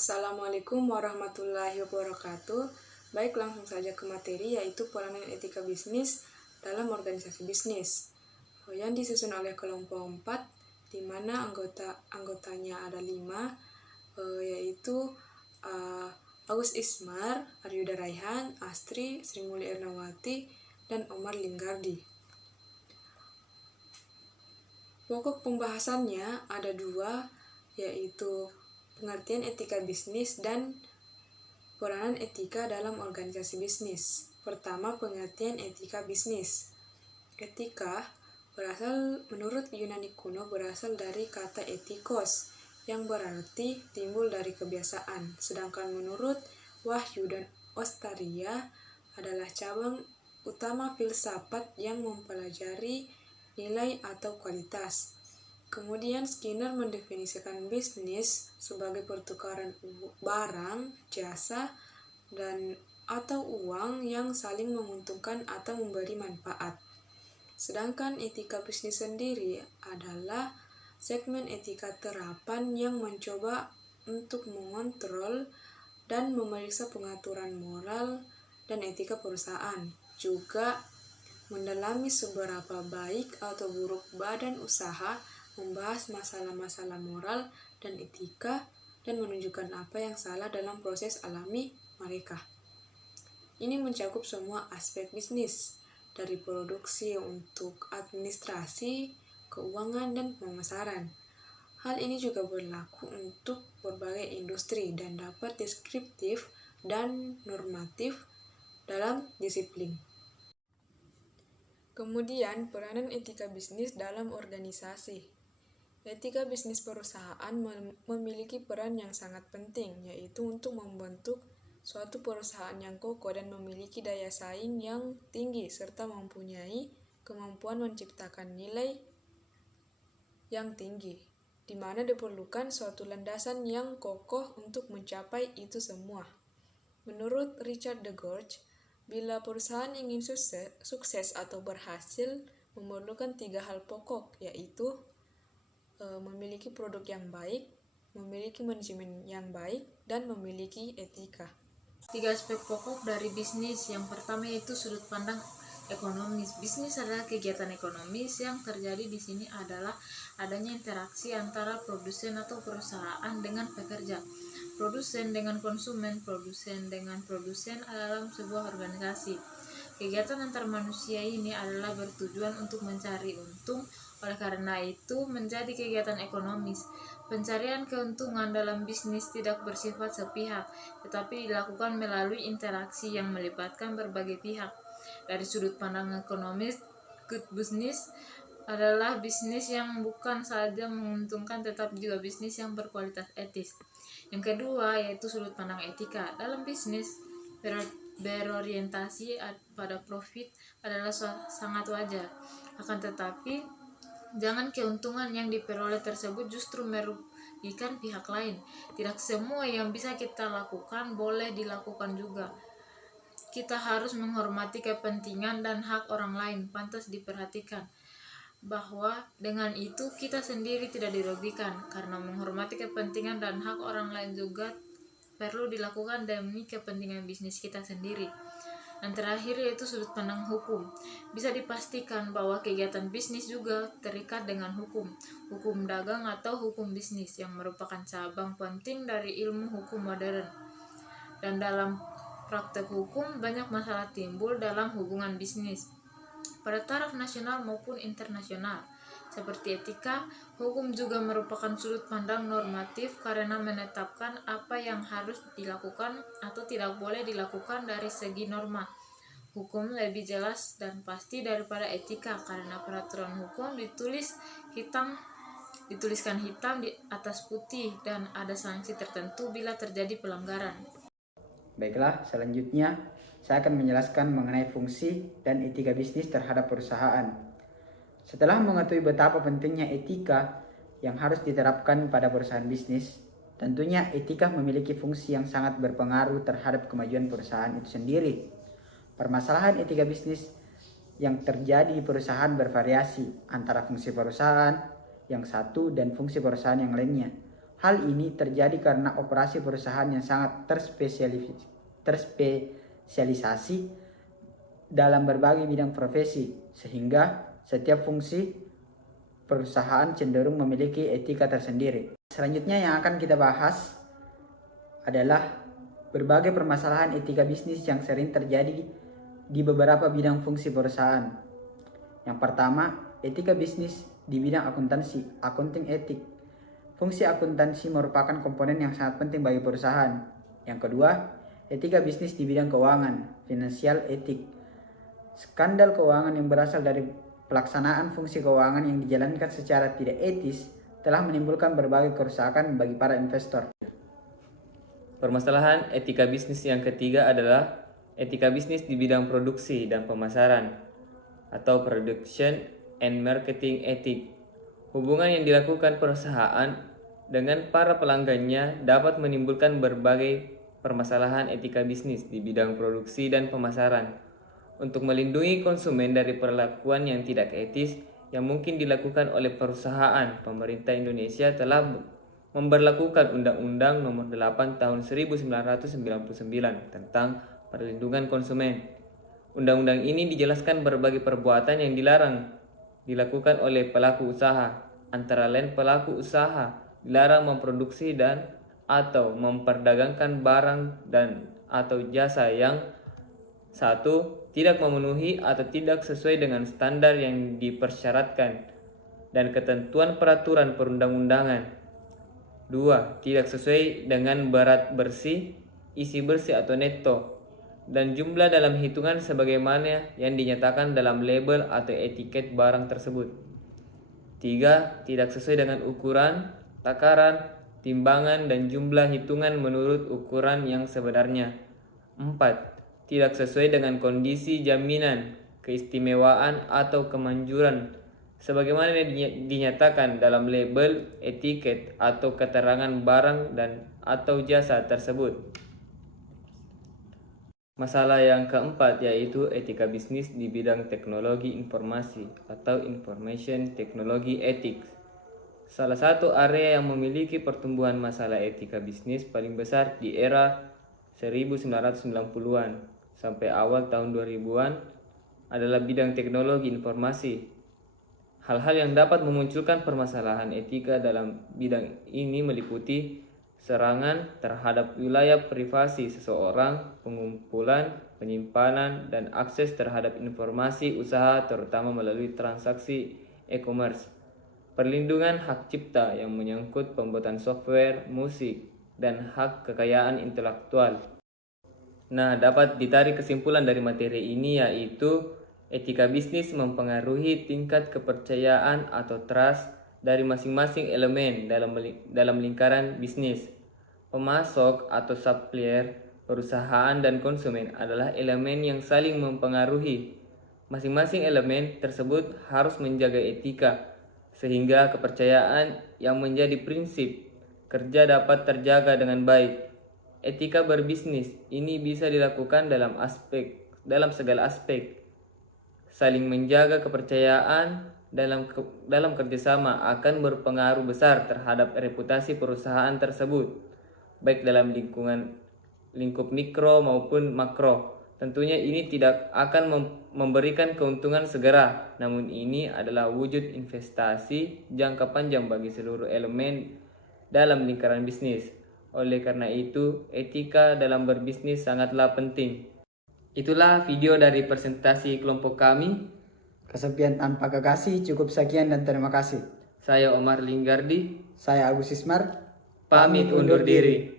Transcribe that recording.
Assalamualaikum warahmatullahi wabarakatuh. Baik, langsung saja ke materi, yaitu peranan etika bisnis dalam organisasi bisnis, yang disusun oleh kelompok 4, di mana anggotanya ada 5, yaitu Agus Ismar, Aryuda Raihan, Astri, Sri Mulia Ernawati, dan Omar Linggardi. Pokok pembahasannya ada 2, yaitu pengertian etika bisnis dan peranan etika dalam organisasi bisnis. Pertama, pengertian etika bisnis. Etika menurut Yunani kuno berasal dari kata etikos, yang berarti timbul dari kebiasaan. Sedangkan menurut Wahyu dan Ostaria adalah cabang utama filsafat yang mempelajari nilai atau kualitas. Kemudian Skinner mendefinisikan bisnis sebagai pertukaran barang, jasa, dan atau uang yang saling menguntungkan atau memberi manfaat. Sedangkan etika bisnis sendiri adalah segmen etika terapan yang mencoba untuk mengontrol dan memeriksa pengaturan moral dan etika perusahaan, juga mendalami seberapa baik atau buruk badan usaha, membahas masalah-masalah moral dan etika, dan menunjukkan apa yang salah dalam proses alami mereka. Ini mencakup semua aspek bisnis, dari produksi untuk administrasi, keuangan, dan pemasaran. Hal ini juga berlaku untuk berbagai industri dan dapat deskriptif dan normatif dalam disiplin. Kemudian, peranan etika bisnis dalam organisasi. Etika bisnis perusahaan memiliki peran yang sangat penting, yaitu untuk membentuk suatu perusahaan yang kokoh dan memiliki daya saing yang tinggi, serta mempunyai kemampuan menciptakan nilai yang tinggi, di mana diperlukan suatu landasan yang kokoh untuk mencapai itu semua. Menurut Richard de Gorge, bila perusahaan ingin sukses atau berhasil, memerlukan 3 hal pokok, yaitu memiliki produk yang baik, memiliki manajemen yang baik, dan memiliki etika. 3 aspek pokok dari bisnis. Yang pertama yaitu sudut pandang ekonomis. Bisnis adalah kegiatan ekonomis. Yang terjadi di sini adalah adanya interaksi antara produsen atau perusahaan dengan pekerja, produsen dengan konsumen, produsen dengan produsen dalam sebuah organisasi. Kegiatan antar manusia ini adalah bertujuan untuk mencari untung, oleh karena itu menjadi kegiatan ekonomis. Pencarian keuntungan dalam bisnis tidak bersifat sepihak, tetapi dilakukan melalui interaksi yang melibatkan berbagai pihak. Dari sudut pandang ekonomis, good business adalah bisnis yang bukan saja menguntungkan tetapi juga bisnis yang berkualitas etis. Yang kedua yaitu sudut pandang etika. Dalam bisnis, berorientasi pada profit adalah sangat wajar. Akan tetapi, jangan keuntungan yang diperoleh tersebut justru merugikan pihak lain. Tidak semua yang bisa kita lakukan boleh dilakukan juga. Kita harus menghormati kepentingan dan hak orang lain, pantas diperhatikan bahwa dengan itu kita sendiri tidak dirugikan, karena menghormati kepentingan dan hak orang lain juga perlu dilakukan demi kepentingan bisnis kita sendiri. Dan terakhir yaitu sudut pandang hukum. Bisa dipastikan bahwa kegiatan bisnis juga terikat dengan hukum dagang atau hukum bisnis yang merupakan cabang penting dari ilmu hukum modern. Dan dalam praktek hukum banyak masalah timbul dalam hubungan bisnis pada taraf nasional maupun internasional. Seperti etika, hukum juga merupakan sudut pandang normatif karena menetapkan apa yang harus dilakukan atau tidak boleh dilakukan dari segi norma. Hukum lebih jelas dan pasti daripada etika karena peraturan hukum ditulis hitam dituliskan hitam di atas putih dan ada sanksi tertentu bila terjadi pelanggaran. Baiklah, selanjutnya saya akan menjelaskan mengenai fungsi dan etika bisnis terhadap perusahaan. Setelah mengetahui betapa pentingnya etika yang harus diterapkan pada perusahaan bisnis, tentunya etika memiliki fungsi yang sangat berpengaruh terhadap kemajuan perusahaan itu sendiri. Permasalahan etika bisnis yang terjadi di perusahaan bervariasi antara fungsi perusahaan yang satu dan fungsi perusahaan yang lainnya. Hal ini terjadi karena operasi perusahaan yang sangat terspesialisasi dalam berbagai bidang profesi, sehingga setiap fungsi perusahaan cenderung memiliki etika tersendiri. Selanjutnya yang akan kita bahas adalah berbagai permasalahan etika bisnis yang sering terjadi di beberapa bidang fungsi perusahaan. Yang pertama, etika bisnis di bidang akuntansi, accounting etik. Fungsi akuntansi merupakan komponen yang sangat penting bagi perusahaan. Yang kedua, etika bisnis di bidang keuangan, financial etik. Skandal keuangan yang berasal dari pelaksanaan fungsi keuangan yang dijalankan secara tidak etis telah menimbulkan berbagai kerusakan bagi para investor. Permasalahan etika bisnis yang ketiga adalah etika bisnis di bidang produksi dan pemasaran atau production and marketing ethic. Hubungan yang dilakukan perusahaan dengan para pelanggannya dapat menimbulkan berbagai permasalahan etika bisnis di bidang produksi dan pemasaran. Untuk melindungi konsumen dari perlakuan yang tidak etis yang mungkin dilakukan oleh perusahaan, pemerintah Indonesia telah memberlakukan Undang-Undang Nomor 8 Tahun 1999 tentang perlindungan konsumen. Undang-undang ini dijelaskan berbagai perbuatan yang dilarang dilakukan oleh pelaku usaha. Antara lain pelaku usaha dilarang memproduksi dan atau memperdagangkan barang dan atau jasa yang satu, tidak memenuhi atau tidak sesuai dengan standar yang dipersyaratkan dan ketentuan peraturan perundang-undangan. 2. Tidak sesuai dengan berat bersih, isi bersih atau netto, dan jumlah dalam hitungan sebagaimana yang dinyatakan dalam label atau etiket barang tersebut. 3. Tidak sesuai dengan ukuran, takaran, timbangan, dan jumlah hitungan menurut ukuran yang sebenarnya. 4. Tidak sesuai dengan kondisi jaminan, keistimewaan, atau kemanjuran sebagaimana dinyatakan dalam label, etiket, atau keterangan barang dan atau jasa tersebut. Masalah yang keempat yaitu etika bisnis di bidang teknologi informasi atau information technology ethics. Salah satu area yang memiliki pertumbuhan masalah etika bisnis paling besar di era 1990-an sampai awal tahun 2000-an adalah bidang teknologi informasi. Hal-hal yang dapat memunculkan permasalahan etika dalam bidang ini meliputi serangan terhadap wilayah privasi seseorang, pengumpulan, penyimpanan, dan akses terhadap informasi usaha terutama melalui transaksi e-commerce, perlindungan hak cipta yang menyangkut pembuatan software, musik, dan hak kekayaan intelektual. Nah, dapat ditarik kesimpulan dari materi ini yaitu etika bisnis mempengaruhi tingkat kepercayaan atau trust dari masing-masing elemen dalam lingkaran bisnis. Pemasok atau supplier, perusahaan, dan konsumen adalah elemen yang saling mempengaruhi. Masing-masing elemen tersebut harus menjaga etika, sehingga kepercayaan yang menjadi prinsip kerja dapat terjaga dengan baik. Etika berbisnis ini bisa dilakukan dalam segala aspek. Saling menjaga kepercayaan dalam kerjasama akan berpengaruh besar terhadap reputasi perusahaan tersebut, baik dalam lingkup mikro maupun makro. Tentunya ini tidak akan memberikan keuntungan segera, namun ini adalah wujud investasi jangka panjang bagi seluruh elemen dalam lingkaran bisnis. Oleh karena itu, etika dalam berbisnis sangatlah penting. Itulah video dari presentasi kelompok kami. Kesepian tanpa kekasih, cukup sekian dan terima kasih. Saya Omar Linggardi. Saya Agus Ismar. Pamit undur diri.